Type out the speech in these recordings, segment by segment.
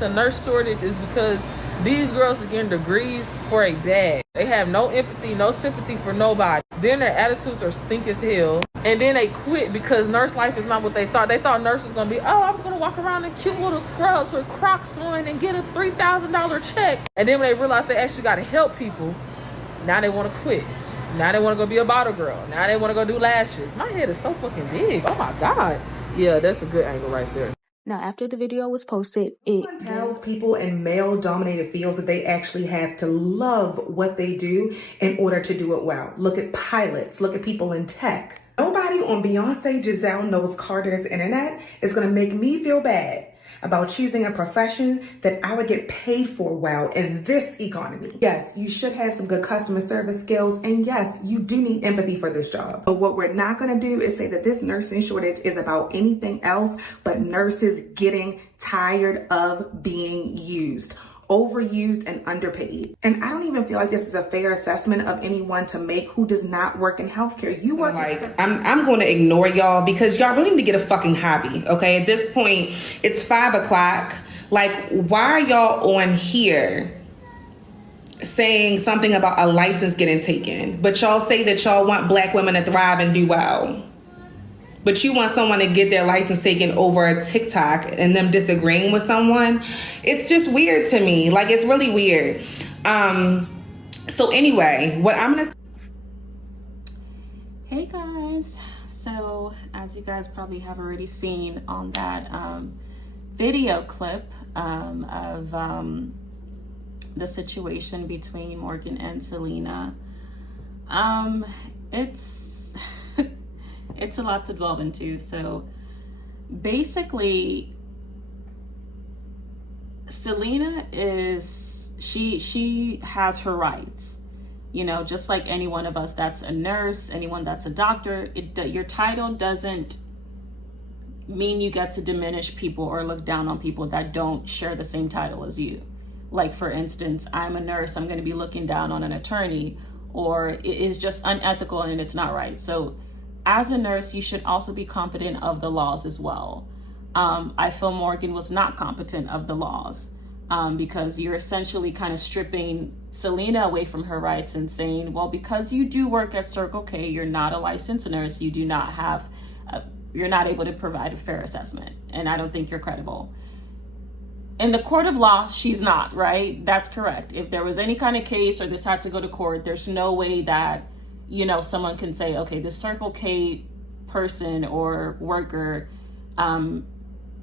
it's a nurse shortage is because these girls are getting degrees for a bag. They have no empathy, no sympathy for nobody. Then their attitudes are stink as hell. And then they quit because nurse life is not what they thought. They thought nurse was going to be, oh, I was going to walk around in cute little scrubs with Crocs on and get a $3,000 check. And then when they realized they actually got to help people, now they want to quit. Now they want to go be a bottle girl. Now they want to go do lashes. My head is so fucking big. Oh my God. Yeah, that's a good angle right there. Now, after the video was posted, it tells people in male-dominated fields that they actually have to love what they do in order to do it well. Look at pilots. Look at people in tech. Nobody on Beyonce, Giselle, Knowles Carter's internet is going to make me feel bad about choosing a profession that I would get paid for well in this economy. Yes, you should have some good customer service skills, and yes, you do need empathy for this job. But what we're not gonna do is say that this nursing shortage is about anything else but nurses getting tired of being used, overused and underpaid. And I don't even feel like this is a fair assessment of anyone to make who does not work in healthcare. You work I'm going to ignore y'all because y'all really need to get a fucking hobby, okay? At this point, it's 5 o'clock. Like, why are y'all on here saying something about a license getting taken, but y'all say that y'all want Black women to thrive and do well? But you want someone to get their license taken over a TikTok and them disagreeing with someone. It's just weird to me. Like, it's really weird. So anyway, what I'm gonna... Hey guys. So as you guys probably have already seen on that video clip of the situation between Morgan and Selena, it's a lot to delve into. So basically, Selena is, she has her rights, you know, just like any one of us that's a nurse, anyone that's a doctor. Your title doesn't mean you get to diminish people or look down on people that don't share the same title as you. Like, for instance, I'm a nurse, I'm going to be looking down on an attorney, or it is just unethical and it's not right. So as a nurse, you should also be competent of the laws as well. I feel Morgan was not competent of the laws because you're essentially kind of stripping Selena away from her rights and saying, well, because you do work at Circle K, you're not a licensed nurse, you do not have, you're not able to provide a fair assessment. And I don't think you're credible. In the court of law, she's not, right? That's correct. If there was any kind of case or this had to go to court, there's no way that, you know, someone can say, okay, this Circle K person or worker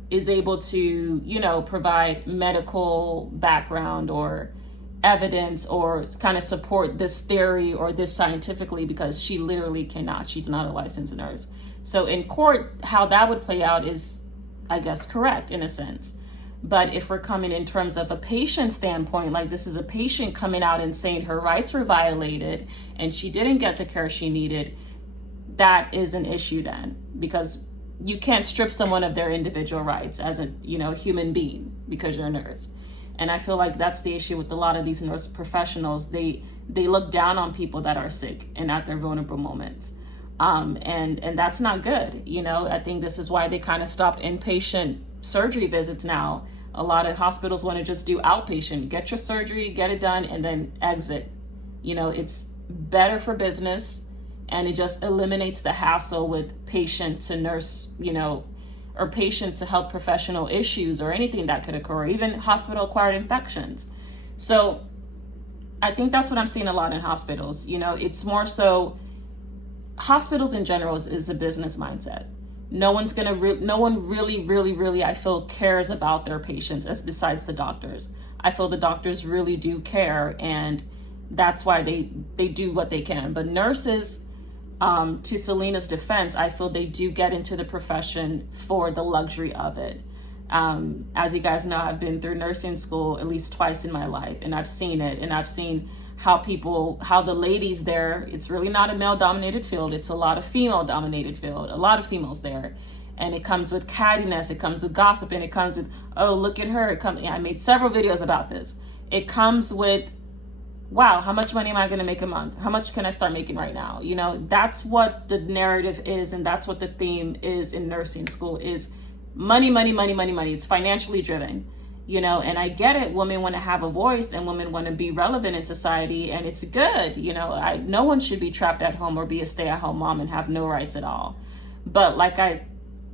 is able to, you know, provide medical background or evidence or kind of support this theory or this scientifically, because she literally cannot. She's not a licensed nurse. So in court, how that would play out is, I guess, correct in a sense. But if we're coming in terms of a patient standpoint, like this is a patient coming out and saying her rights were violated and she didn't get the care she needed, that is an issue then, because you can't strip someone of their individual rights as a, you know, human being because you're a nurse. And I feel like that's the issue with a lot of these nurse professionals. They look down on people that are sick and at their vulnerable moments. And that's not good. You know, I think this is why they kind of stop inpatient surgery visits now. A lot of hospitals want to just do outpatient, get your surgery, get it done, and then exit. You know, it's better for business, and it just eliminates the hassle with patient to nurse, you know, or patient to health professional issues or anything that could occur, even hospital acquired infections. So I think that's what I'm seeing a lot in hospitals. You know, it's more so hospitals in general is a business mindset. No one really, I feel, cares about their patients as besides the doctors. I feel the doctors really do care, and that's why they do what they can. But nurses, to Selena's defense, I feel they do get into the profession for the luxury of it. As you guys know, I've been through nursing school at least twice in my life, and I've seen it, and I've seen how the ladies there, it's really not a male-dominated field, it's a lot of female-dominated field, a lot of females there. And it comes with cattiness, it comes with gossip, and it comes with, oh, look at her. I made several videos about this. It comes with, wow, how much money am I gonna make a month? How much can I start making right now? You know, that's what the narrative is, and that's what the theme is in nursing school, is money, money, money, money, money. It's financially driven. you know, and I get it. Women want to have a voice and women want to be relevant in society, and it's good. You know, no one should be trapped at home or be a stay-at-home mom and have no rights at all. But like I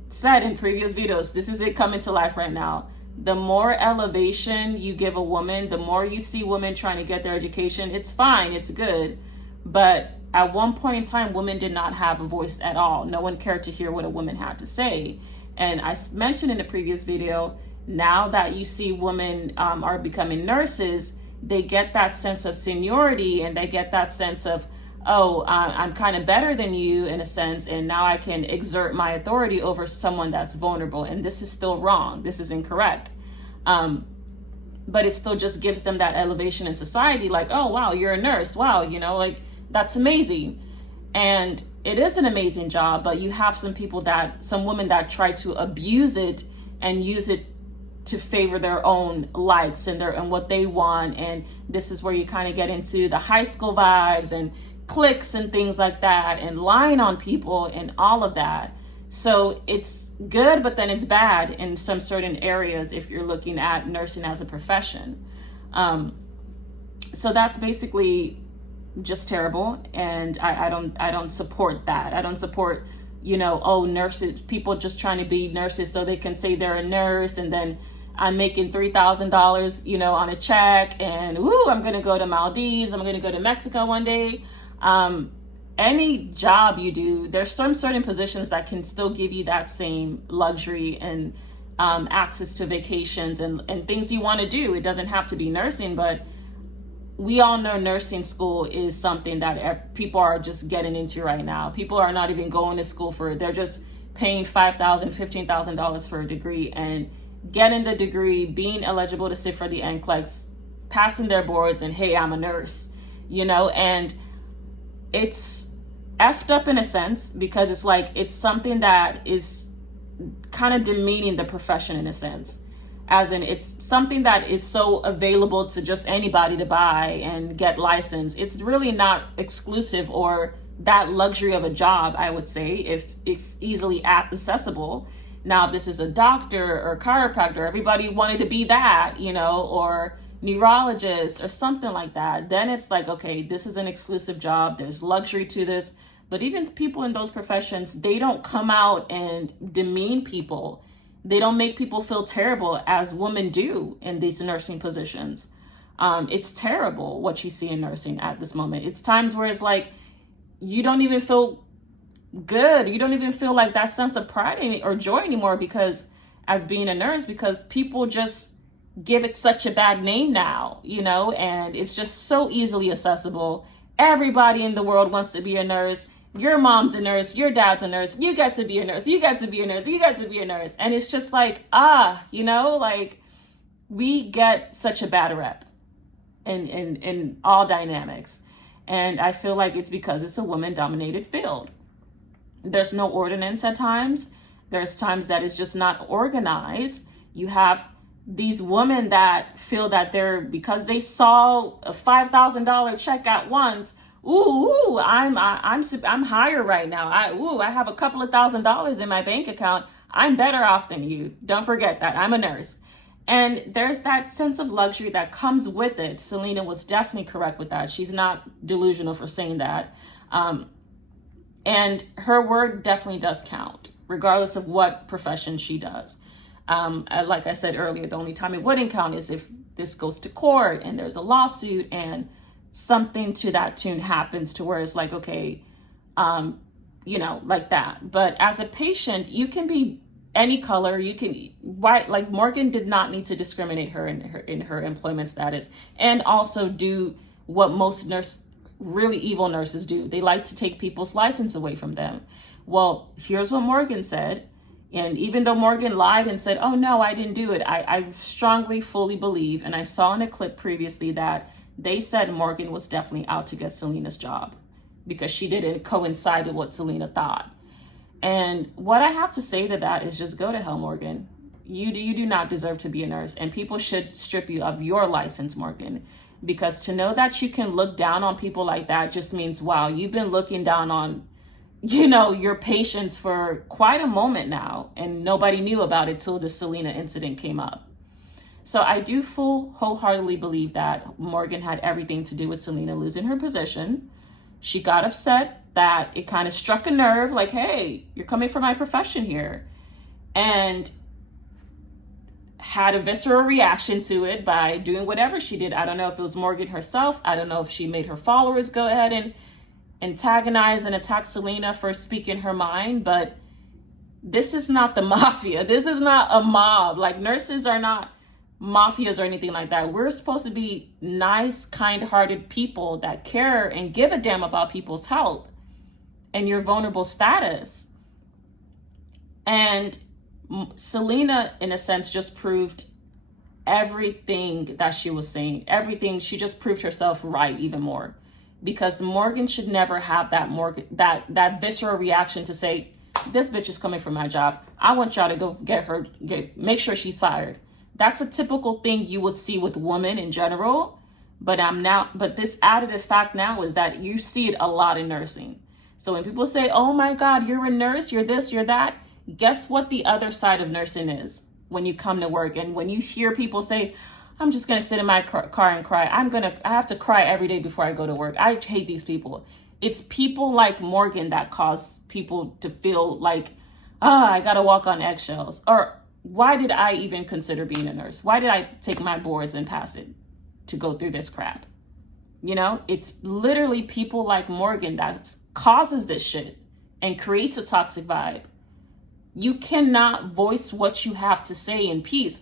said in previous videos, this is it coming to life right now. The more elevation you give a woman, the more you see women trying to get their education. It's fine, it's good. But at one point in time, women did not have a voice at all. No one cared to hear what a woman had to say. And I mentioned in the previous video, now that you see women are becoming nurses, they get that sense of seniority, and they get that sense of, oh, I'm kind of better than you in a sense, and now I can exert my authority over someone that's vulnerable. And this is still wrong. This is incorrect. But it still just gives them that elevation in society, like, oh, wow, you're a nurse. Wow, you know, like, that's amazing. And it is an amazing job, but you have some women that try to abuse it and use it to favor their own likes and what they want. And this is where you kind of get into the high school vibes and cliques and things like that, and lying on people and all of that. So it's good, but then it's bad in some certain areas if you're looking at nursing as a profession. So that's basically just terrible, and I don't support that. I don't support, you know, oh, nurses, people just trying to be nurses so they can say they're a nurse, and then I'm making $3,000, you know, on a check, and woo, I'm gonna go to Maldives, I'm gonna go to Mexico one day. Any job you do, there's some certain positions that can still give you that same luxury and access to vacations and things you want to do. It doesn't have to be nursing, but we all know nursing school is something that people are just getting into right now. People are not even going to school they're just paying $5,000, $15,000 for a degree and getting the degree, being eligible to sit for the NCLEX, passing their boards, and hey, I'm a nurse, you know. And it's effed up in a sense, because it's like, it's something that is kind of demeaning the profession in a sense, as in it's something that is so available to just anybody to buy and get licensed. It's really not exclusive or that luxury of a job, I would say, if it's easily accessible. Now, if this is a doctor or chiropractor, everybody wanted to be that, you know, or neurologist or something like that, then it's like, okay, this is an exclusive job, there's luxury to this. But even people in those professions, they don't come out and demean people. They don't make people feel terrible as women do in these nursing positions. It's terrible what you see in nursing at this moment. It's times where it's like, you don't even feel good. You don't even feel like that sense of pride or joy anymore, because as being a nurse, because people just give it such a bad name now, you know, and it's just so easily accessible. Everybody in the world wants to be a nurse. Your mom's a nurse, your dad's a nurse, you got to be a nurse, you got to be a nurse, you got to be a nurse. And it's just like, you know, like, we get such a bad rep in all dynamics. And I feel like it's because it's a woman-dominated field. There's no ordinance at times. There's times that it's just not organized. You have these women that feel that because they saw a $5,000 check at once, ooh, I'm higher right now. I have a couple of $1,000s in my bank account. I'm better off than you. Don't forget that I'm a nurse. And there's that sense of luxury that comes with it. Selena was definitely correct with that. She's not delusional for saying that. And her word definitely does count, regardless of what profession she does. Like I said earlier, the only time it wouldn't count is if this goes to court and there's a lawsuit and something to that tune happens to where it's like, okay, you know, like that. But as a patient, you can be any color. You can white. Like Morgan did not need to discriminate her in her employment status, and also do what most really evil nurses do. They like to take people's license away from them. Well, here's what Morgan said. And even though Morgan lied and said, oh, no, I didn't do it, I strongly, fully believe, and I saw in a clip previously that they said Morgan was definitely out to get Selena's job because she didn't coincide with what Selena thought. And what I have to say to that is just go to hell, Morgan. You do not deserve to be a nurse, and people should strip you of your license, Morgan, because to know that you can look down on people like that just means, wow, you've been looking down on, you know, your patients for quite a moment now, and nobody knew about it till the Selena incident came up. So I do wholeheartedly believe that Morgan had everything to do with Selena losing her position. She got upset that it kind of struck a nerve, like, hey, you're coming for my profession here. And had a visceral reaction to it by doing whatever she did. I don't know if it was Morgan herself. I don't know if she made her followers go ahead and antagonize and attack Selena for speaking her mind, but this is not the mafia. This is not a mob. Like, nurses are not mafias or anything like that. We're supposed to be nice, kind-hearted people that care and give a damn about people's health and your vulnerable status. And Selena, in a sense, just proved everything that she was saying. Everything. She just proved herself right even more. Because Morgan should never have that visceral reaction to say, this bitch is coming for my job. I want y'all to go make sure she's fired. That's a typical thing you would see with women in general. But this additive fact now is that you see it a lot in nursing. So when people say, oh my God, you're a nurse, you're this, you're that, guess what the other side of nursing is when you come to work. And when you hear people say, I'm just going to sit in my car and cry. I have to cry every day before I go to work. I hate these people. It's people like Morgan that cause people to feel like, I got to walk on eggshells. Or why did I even consider being a nurse? Why did I take my boards and pass it to go through this crap? You know, it's literally people like Morgan that causes this shit and creates a toxic vibe. You cannot voice what you have to say in peace.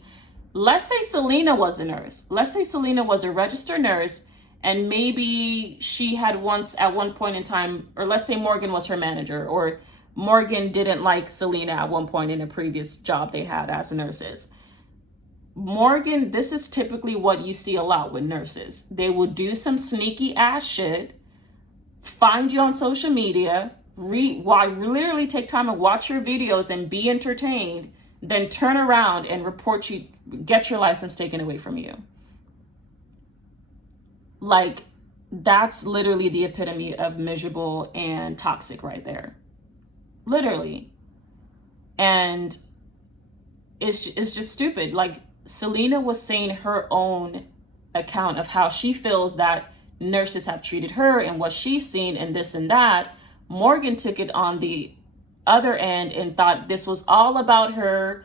Let's say Selena was a nurse. Let's say Selena was a registered nurse, and maybe she had once at one point in time, or let's say Morgan was her manager, or Morgan didn't like Selena at one point in a previous job they had as nurses. Morgan, this is typically what you see a lot with nurses. They will do some sneaky ass shit, find you on social media, literally take time to watch your videos and be entertained, then turn around and report you, get your license taken away from you. Like, that's literally the epitome of miserable and toxic right there. Literally. And it's just stupid. Like, Selena was saying her own account of how she feels that nurses have treated her and what she's seen and this and that. Morgan took it on the other end and thought this was all about her.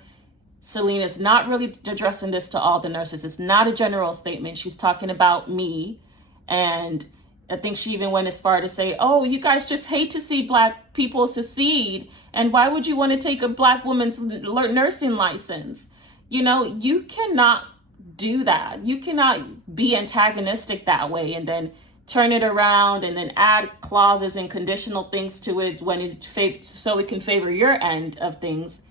Selena's not really addressing this to all the nurses. It's not a general statement. She's talking about me. And I think she even went as far to say, oh, you guys just hate to see Black people succeed. And why would you want to take a Black woman's nursing license? You know, you cannot do that. You cannot be antagonistic that way and then turn it around and then add clauses and conditional things to it so it can favor your end of things.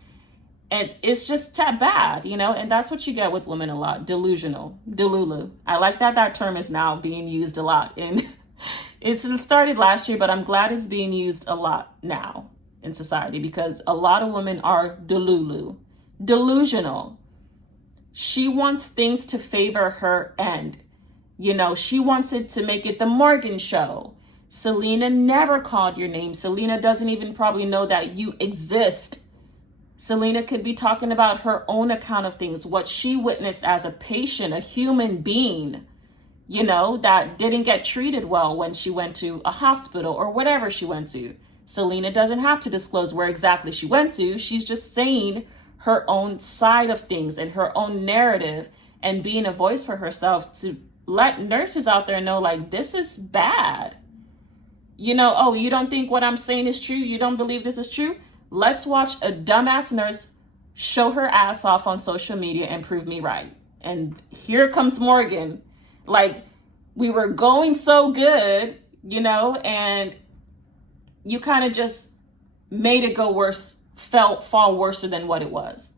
And it's just bad, you know, and that's what you get with women a lot. Delusional, delulu. I like that term is now being used a lot. And it started last year, but I'm glad it's being used a lot now in society because a lot of women are delulu, delusional. She wants things to favor her end. You know, she wants it to make it the Morgan show. Selena never called your name. Selena doesn't even probably know that you exist. Selena could be talking about her own account of things, what she witnessed as a patient, a human being, you know, that didn't get treated well when she went to a hospital or whatever she went to. Selena doesn't have to disclose where exactly she went to. She's just saying her own side of things and her own narrative and being a voice for herself to let nurses out there know, like, this is bad. You know, oh, you don't think what I'm saying is true? You don't believe this is true? Let's watch a dumbass nurse show her ass off on social media and prove me right. And here comes Morgan. Like, we were going so good, you know, and you kind of just made it go worse, fall worse than what it was.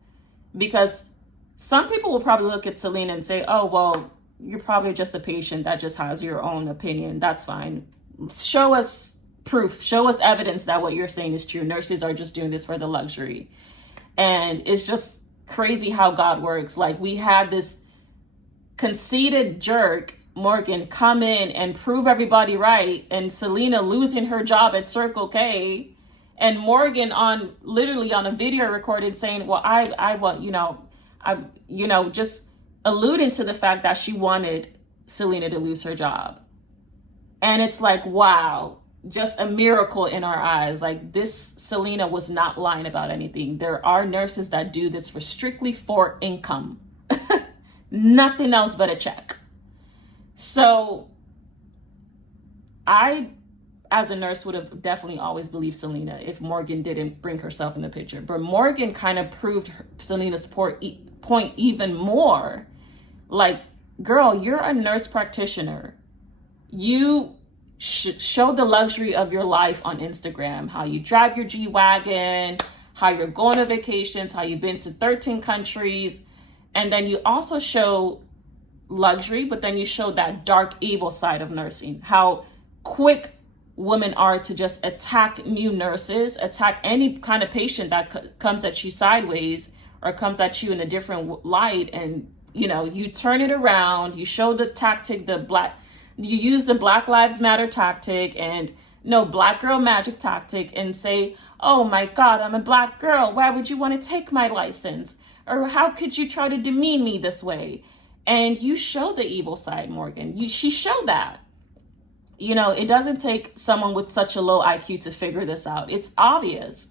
Because some people will probably look at Selena and say, oh, well, you're probably just a patient that just has your own opinion. That's fine. Show us proof. Show us evidence that what you're saying is true. Nurses are just doing this for the luxury. And it's just crazy how God works. Like, we had this conceited jerk, Morgan, come in and prove everybody right. And Selena losing her job at Circle K. And Morgan literally on a video recorded saying, well, I want, just alluding to the fact that she wanted Selena to lose her job. And it's like, wow, just a miracle in our eyes. Like, this Selena was not lying about anything. There are nurses that do this for strictly for income. Nothing else but a check. So I, as a nurse, would have definitely always believed Selena if Morgan didn't bring herself in the picture. But Morgan kind of proved Selena's point even more. Like, girl, you're a nurse practitioner. You show the luxury of your life on Instagram, how you drive your G-Wagon, how you're going to vacations, how you've been to 13 countries. And then you also show luxury, but then you show that dark, evil side of nursing, how quick women are to just attack new nurses, attack any kind of patient that comes at you sideways or comes at you in a different light. And, you know, you turn it around, you show the tactic, you use the Black Lives Matter tactic and no Black girl magic tactic and say, oh my God, I'm a Black girl. Why would you want to take my license? Or how could you try to demean me this way? And you show the evil side, Morgan. She showed that. You know, it doesn't take someone with such a low IQ to figure this out. It's obvious.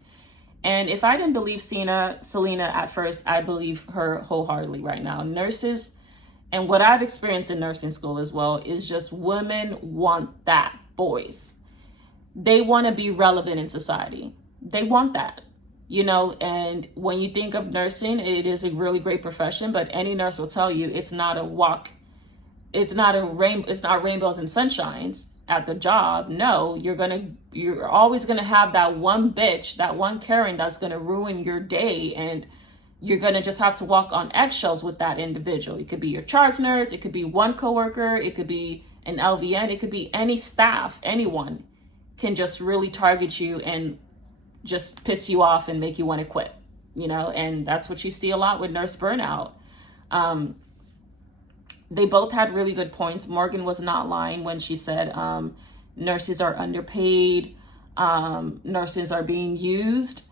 And if I didn't believe Selena at first, I believe her wholeheartedly right now. Nurses, and what I've experienced in nursing school as well, is just women want that voice. They want to be relevant in society. They want that, you know, and when you think of nursing, it is a really great profession, but any nurse will tell you it's not a walk. It's not rainbows and sunshines at the job. No, you're always going to have that one bitch, that one Karen that's going to ruin your day. And you're going to just have to walk on eggshells with that individual. It could be your charge nurse. It could be one coworker. It could be an LVN. It could be any staff. Anyone can just really target you and just piss you off and make you want to quit, you know, and that's what you see a lot with nurse burnout. They both had really good points. Morgan was not lying when she said nurses are underpaid, nurses are being used.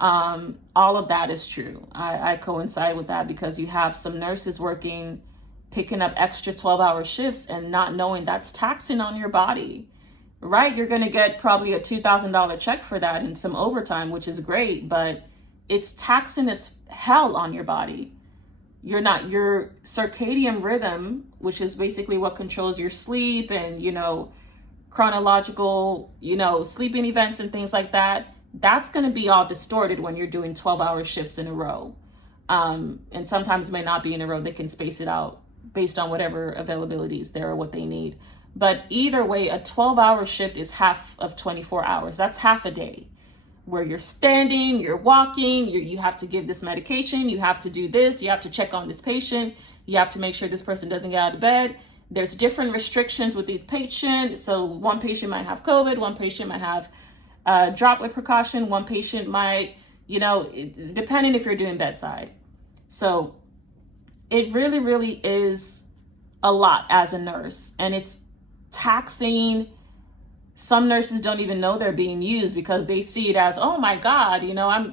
All of that is true. I coincide with that because you have some nurses picking up extra 12-hour shifts and not knowing that's taxing on your body, right? You're going to get probably a $2,000 check for that and some overtime, which is great, but it's taxing as hell on your body. Your circadian rhythm, which is basically what controls your sleep and, you know, chronological, you know, sleeping events and things like that, that's going to be all distorted when you're doing 12-hour shifts in a row. And sometimes it may not be in a row. They can space it out based on whatever availability is there or what they need. But either way, a 12-hour shift is half of 24 hours. That's half a day where you're standing, you're walking, you have to give this medication, you have to do this, you have to check on this patient, you have to make sure this person doesn't get out of bed. There's different restrictions with each patient. So one patient might have COVID, one patient might have droplet precaution, one patient might, you know, depending if you're doing bedside. So it really, really is a lot as a nurse, and it's taxing. Some nurses don't even know they're being used because they see it as, oh my God, you know, I'm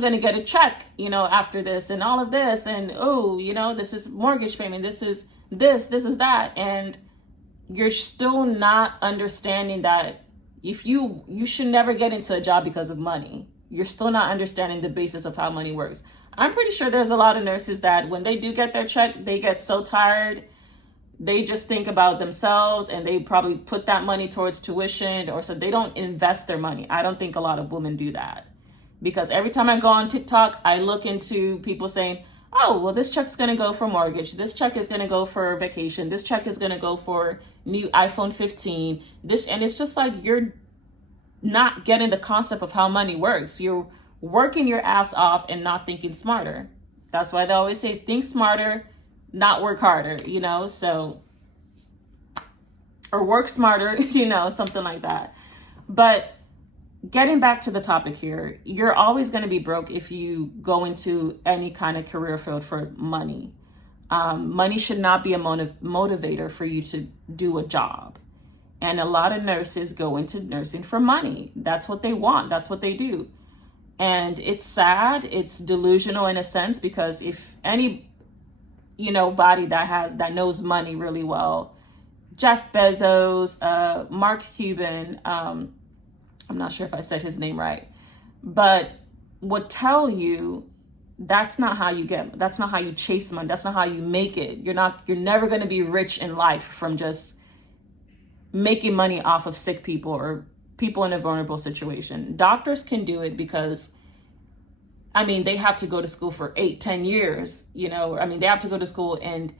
going to get a check, you know, after this and all of this. And, oh, you know, this is mortgage payment. This is this is that. And you're still not understanding that if you should never get into a job because of money. You're still not understanding the basis of how money works. I'm pretty sure there's a lot of nurses that when they do get their check, they get so tired. They just think about themselves and they probably put that money towards tuition, or so they don't invest their money. I don't think a lot of women do that, because every time I go on TikTok, I look into people saying, oh, well, this check's going to go for mortgage. This check is going to go for vacation. This check is going to go for new iPhone 15. And it's just like, you're not getting the concept of how money works. You're working your ass off and not thinking smarter. That's why they always say, think smarter, not work harder, you know, so, or work smarter, you know, something like that. But getting back to the topic here, you're always going to be broke if you go into any kind of career field for money. Money should not be a motivator for you to do a job. And a lot of nurses go into nursing for money. That's what they want. That's what they do. And it's sad. It's delusional in a sense, because if any body that knows money really well. Jeff Bezos, Mark Cuban, I'm not sure if I said his name right, but would tell you that's not how you chase money. That's not how you make it. You're never going to be rich in life from just making money off of sick people or people in a vulnerable situation. Doctors can do it because they have to go to school for 8-10 years, they have to go to school and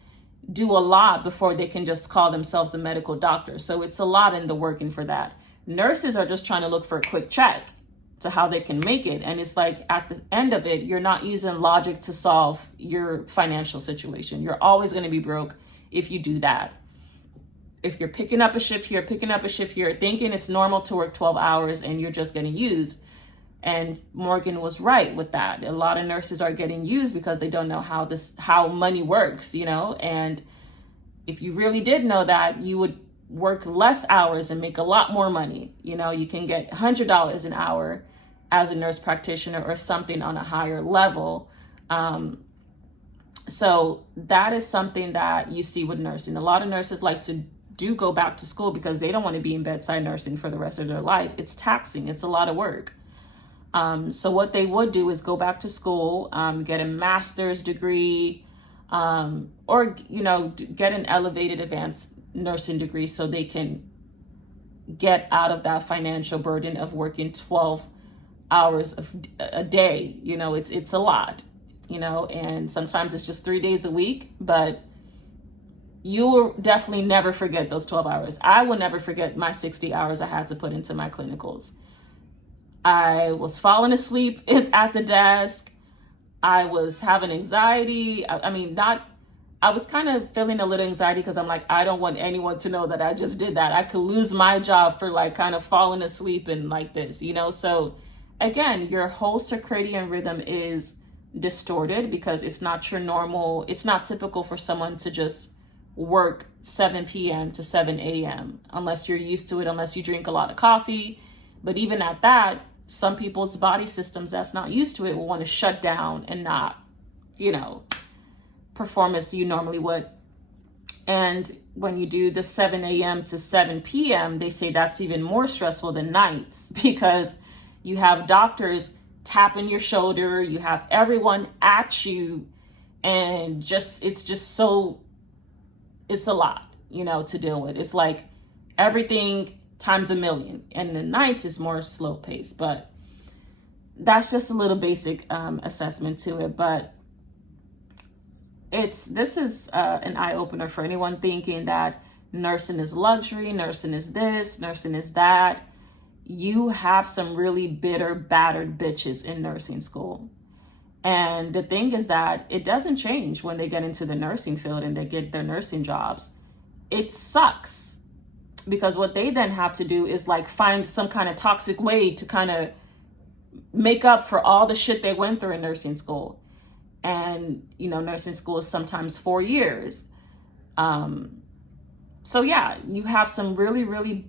do a lot before they can just call themselves a medical doctor. So it's a lot in the working for that. Nurses are just trying to look for a quick check to how they can make it. And it's like at the end of it, you're not using logic to solve your financial situation. You're always going to be broke if you do that. If you're picking up a shift here, thinking it's normal to work 12 hours and you're just getting used. And Morgan was right with that. A lot of nurses are getting used because they don't know how money works, and if you really did know that, you would work less hours and make a lot more money. You can get $100 an hour as a nurse practitioner or something on a higher level. So that is something that you see with nursing. A lot of nurses like to go back to school because they don't want to be in bedside nursing for the rest of their life. It's taxing. It's a lot of work. So what they would do is go back to school, get a master's degree, or, get an elevated advanced nursing degree so they can get out of that financial burden of working 12 hours a day. It's a lot, and sometimes it's just 3 days a week, but you will definitely never forget those 12 hours. I will never forget my 60 hours I had to put into my clinicals. I was falling asleep at the desk. I was having anxiety. I was kind of feeling a little anxiety because I'm like, I don't want anyone to know that I just did that. I could lose my job for kind of falling asleep and like this, So again, your whole circadian rhythm is distorted because it's not your normal. It's not typical for someone to just work 7 p.m. to 7 a.m. unless you're used to it, unless you drink a lot of coffee. But even at that, some people's body systems that's not used to it will want to shut down and not, perform as you normally would. And when you do the 7 a.m. to 7 p.m., they say that's even more stressful than nights because you have doctors tapping your shoulder, you have everyone at you, and it's a lot, to deal with. It's like everything times a million, and the nights is more slow paced, but that's just a little basic assessment to it. But this is an eye-opener for anyone thinking that nursing is luxury, nursing is this, nursing is that. You have some really bitter, battered bitches in nursing school. And the thing is that it doesn't change when they get into the nursing field and they get their nursing jobs. It sucks. Because what they then have to do is find some kind of toxic way to kind of make up for all the shit they went through in nursing school. And, nursing school is sometimes 4 years. So yeah, you have some really, really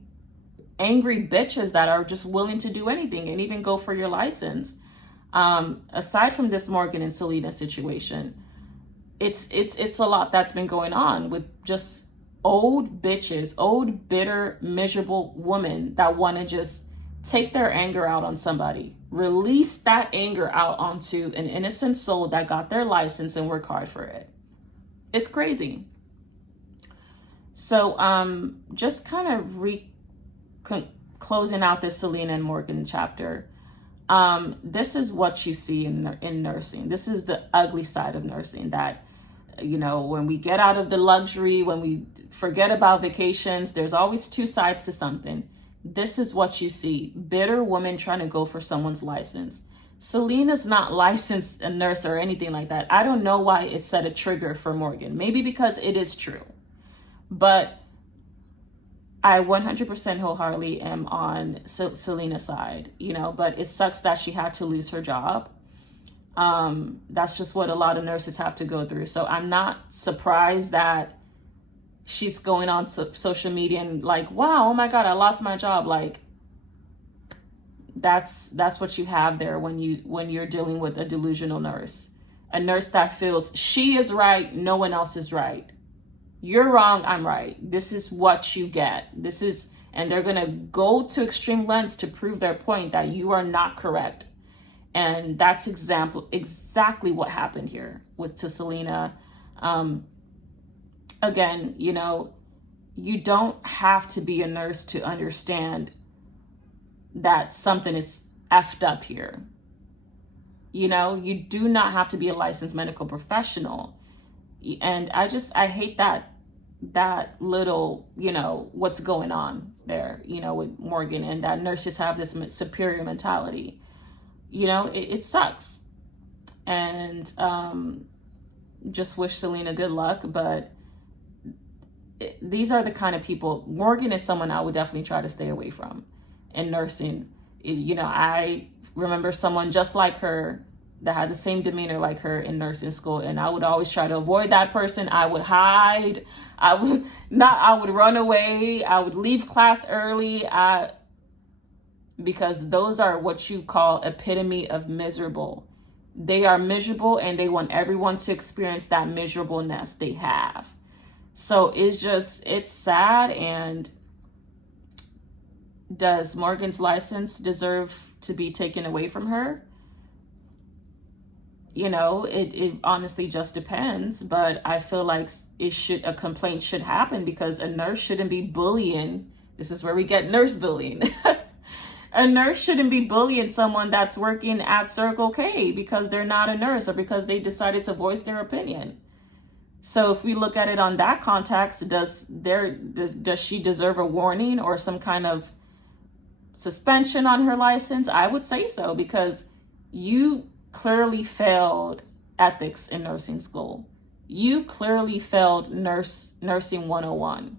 angry bitches that are just willing to do anything and even go for your license. Aside from this Morgan and Selena situation, it's a lot that's been going on with just old bitches, old, bitter, miserable women that want to just take their anger out on somebody, release that anger out onto an innocent soul that got their license and work hard for it. It's crazy. So just kind of closing out this Selena and Morgan chapter. This is what you see in nursing. This is the ugly side of nursing, that when we get out of the luxury, when we forget about vacations, there's always two sides to something. This is what you see. Bitter women trying to go for someone's license. Selena's not licensed a nurse or anything like that. I don't know why it set a trigger for Morgan. Maybe because it is true. But I 100% wholeheartedly am on Selena's side, but it sucks that she had to lose her job. That's just what a lot of nurses have to go through. So I'm not surprised that she's going on social media and wow, oh my God, I lost my job. That's what you have there when you're dealing with a delusional nurse. a nurse that feels she is right, no one else is right. You're wrong, I'm right. This is what you get. And they're going to go to extreme lengths to prove their point that you are not correct. And that's exactly what happened here to Selena. Again, you know, you don't have to be a nurse to understand that something is effed up here. You know, you do not have to be a licensed medical professional. And I hate that little, you know, what's going on there, you know, with Morgan, and that nurses have this superior mentality. You know, it sucks. And just wish Selena good luck. But these are the kind of people. Morgan is someone I would definitely try to stay away from in nursing. You know, I remember someone just like her that had the same demeanor like her in nursing school, and I would always try to avoid that person. I would hide. I would run away. I would leave class early. Because those are what you call epitome of miserable. They are miserable, and they want everyone to experience that miserableness they have. So it's sad. And does Morgan's license deserve to be taken away from her? You know, it honestly just depends. But I feel like a complaint should happen, because a nurse shouldn't be bullying. This is where we get nurse bullying. A nurse shouldn't be bullying someone that's working at Circle K because they're not a nurse, or because they decided to voice their opinion. So if we look at it on that context, does she deserve a warning or some kind of suspension on her license? I would say so, because you clearly failed ethics in nursing school. You clearly failed nursing 101.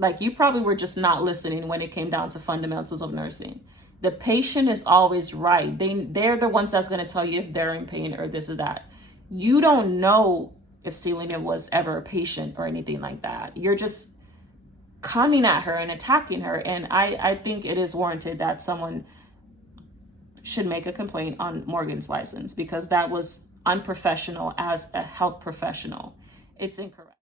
Like, you probably were just not listening when it came down to fundamentals of nursing. The patient is always right. They're the ones that's going to tell you if they're in pain or this or that. You don't know if Selena was ever a patient or anything like that. You're just coming at her and attacking her. And I think it is warranted that someone should make a complaint on Morgan's license, because that was unprofessional as a health professional. It's incorrect.